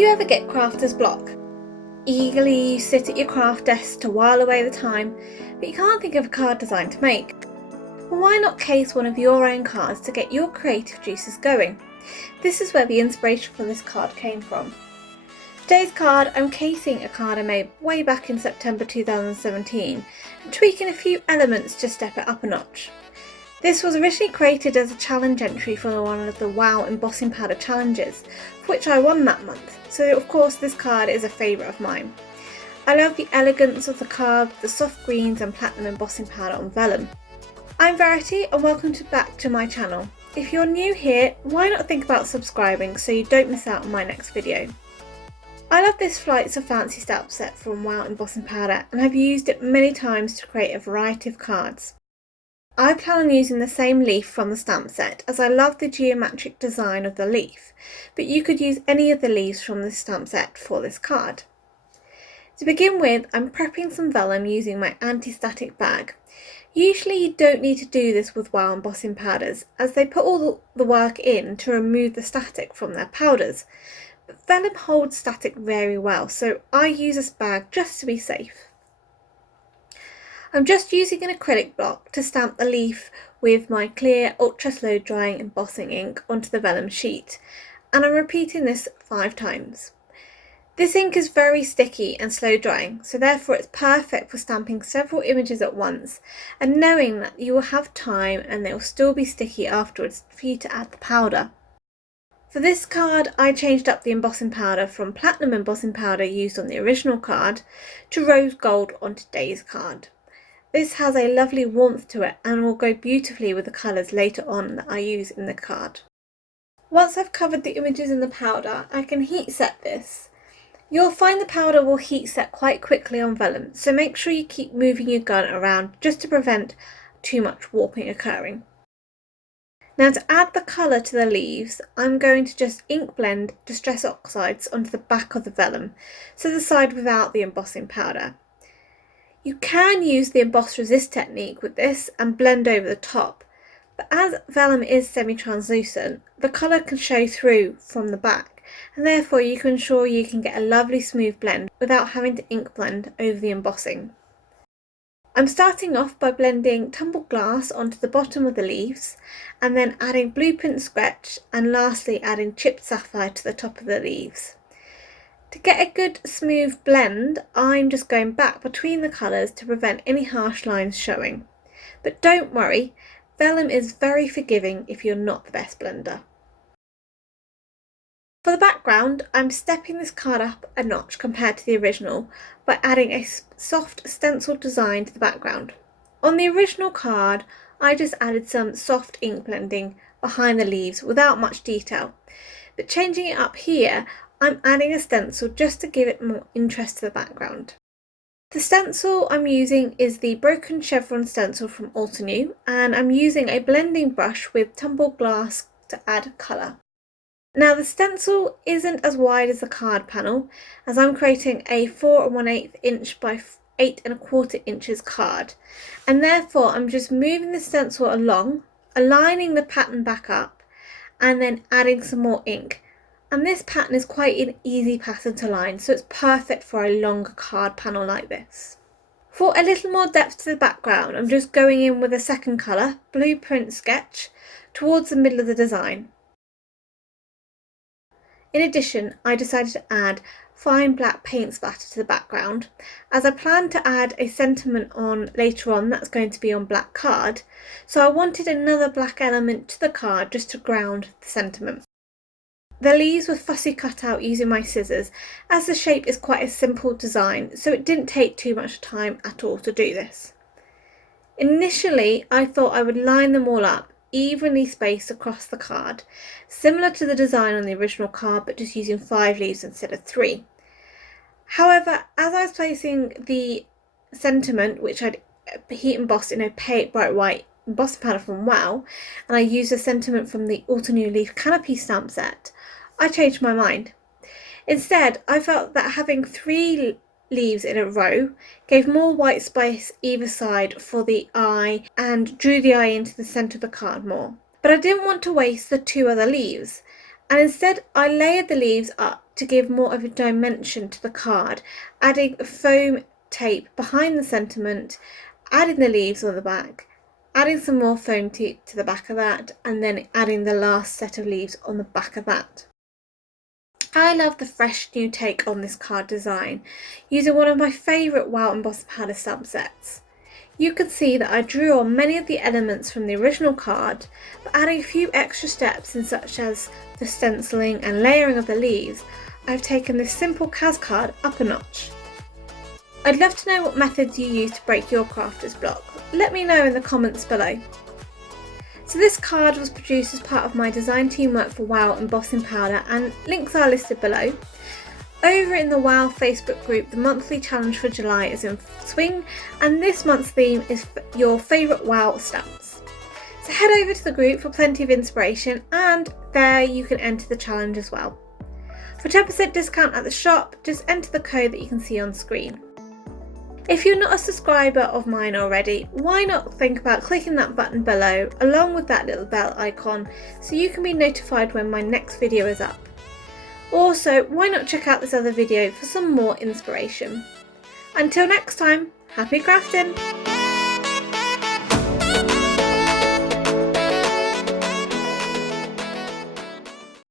you ever get crafter's block? Eagerly you sit at your craft desk to while away the time, but you can't think of a card design to make. Well, why not case one of your own cards to get your creative juices going? This is where the inspiration for this card came from. Today's card, I'm casing a card I made way back in September 2017 and tweaking a few elements to step it up a notch. This was originally created as a challenge entry for one of the WOW embossing powder challenges, for which I won that month, so of course this card is a favourite of mine. I love the elegance of the card, the soft greens and platinum embossing powder on vellum. I'm Verity and welcome back to my channel. If you're new here, why not think about subscribing so you don't miss out on my next video. I love this Flights of Fancy stamp set from WOW embossing powder and have used it many times to create a variety of cards. I plan on using the same leaf from the stamp set as I love the geometric design of the leaf, but you could use any of the leaves from this stamp set for this card. To begin with, I'm prepping some vellum using my anti-static bag. Usually you don't need to do this with WOW embossing powders as they put all the work in to remove the static from their powders, but vellum holds static very well, so I use this bag just to be safe. I'm just using an acrylic block to stamp the leaf with my clear ultra slow drying embossing ink onto the vellum sheet, and I'm repeating this 5 times. This ink is very sticky and slow drying, so therefore it's perfect for stamping several images at once and knowing that you will have time and they will still be sticky afterwards for you to add the powder. For this card I changed up the embossing powder from platinum embossing powder used on the original card to rose gold on today's card. This has a lovely warmth to it and will go beautifully with the colours later on that I use in the card. Once I've covered the images in the powder, I can heat set this. You'll find the powder will heat set quite quickly on vellum, so make sure you keep moving your gun around just to prevent too much warping occurring. Now to add the colour to the leaves, I'm going to just ink blend Distress Oxides onto the back of the vellum, so the side without the embossing powder. You can use the emboss resist technique with this and blend over the top, but as vellum is semi-translucent, the colour can show through from the back and therefore you can ensure you can get a lovely smooth blend without having to ink blend over the embossing. I'm starting off by blending tumbled glass onto the bottom of the leaves and then adding blueprint sketch and lastly adding chipped sapphire to the top of the leaves. To get a good smooth blend, I'm just going back between the colours to prevent any harsh lines showing. But don't worry, vellum is very forgiving if you're not the best blender. For the background, I'm stepping this card up a notch compared to the original by adding a soft stencil design to the background. On the original card, I just added some soft ink blending behind the leaves without much detail, but changing it up here, I'm adding a stencil just to give it more interest to the background. The stencil I'm using is the broken Chevron stencil from Altenew, and I'm using a blending brush with tumbled glass to add colour. Now the stencil isn't as wide as the card panel, as I'm creating a 4 1/8 inch by 8 1/4 inches card, and therefore I'm just moving the stencil along, aligning the pattern back up, and then adding some more ink. And this pattern is quite an easy pattern to line, so it's perfect for a longer card panel like this. For a little more depth to the background, I'm just going in with a second colour, blueprint sketch, towards the middle of the design. In addition, I decided to add fine black paint splatter to the background, as I plan to add a sentiment on later on that's going to be on black card, so I wanted another black element to the card just to ground the sentiment. The leaves were fussy cut out using my scissors, as the shape is quite a simple design, so it didn't take too much time at all to do this. Initially, I thought I would line them all up, evenly spaced across the card, similar to the design on the original card but just using 5 leaves instead of 3. However, as I was placing the sentiment, which I'd heat embossed in opaque bright white embossing powder from WOW, and I used a sentiment from the Altenew leaf Canopy stamp set, I changed my mind. Instead, I felt that having 3 leaves in a row gave more white space either side for the eye and drew the eye into the centre of the card more. But I didn't want to waste the 2 other leaves, and instead I layered the leaves up to give more of a dimension to the card, adding a foam tape behind the sentiment, adding the leaves on the back, adding some more foam tape to the back of that, and then adding the last set of leaves on the back of that. I love the fresh new take on this card design, using one of my favourite Wow embossing powder stamp sets. You can see that I drew on many of the elements from the original card, but adding a few extra steps in such as the stenciling and layering of the leaves, I've taken this simple CAS card up a notch. I'd love to know what methods you use to break your crafter's block. Let me know in the comments below. So this card was produced as part of my design teamwork for Wow embossing powder, and links are listed below. Over in the Wow Facebook group, the monthly challenge for July is in swing, and this month's theme is your favourite Wow stamps. So head over to the group for plenty of inspiration, and there you can enter the challenge as well. For 10% discount at the shop, just enter the code that you can see on screen. If you're not a subscriber of mine already, why not think about clicking that button below along with that little bell icon so you can be notified when my next video is up. Also, why not check out this other video for some more inspiration. Until next time, happy crafting!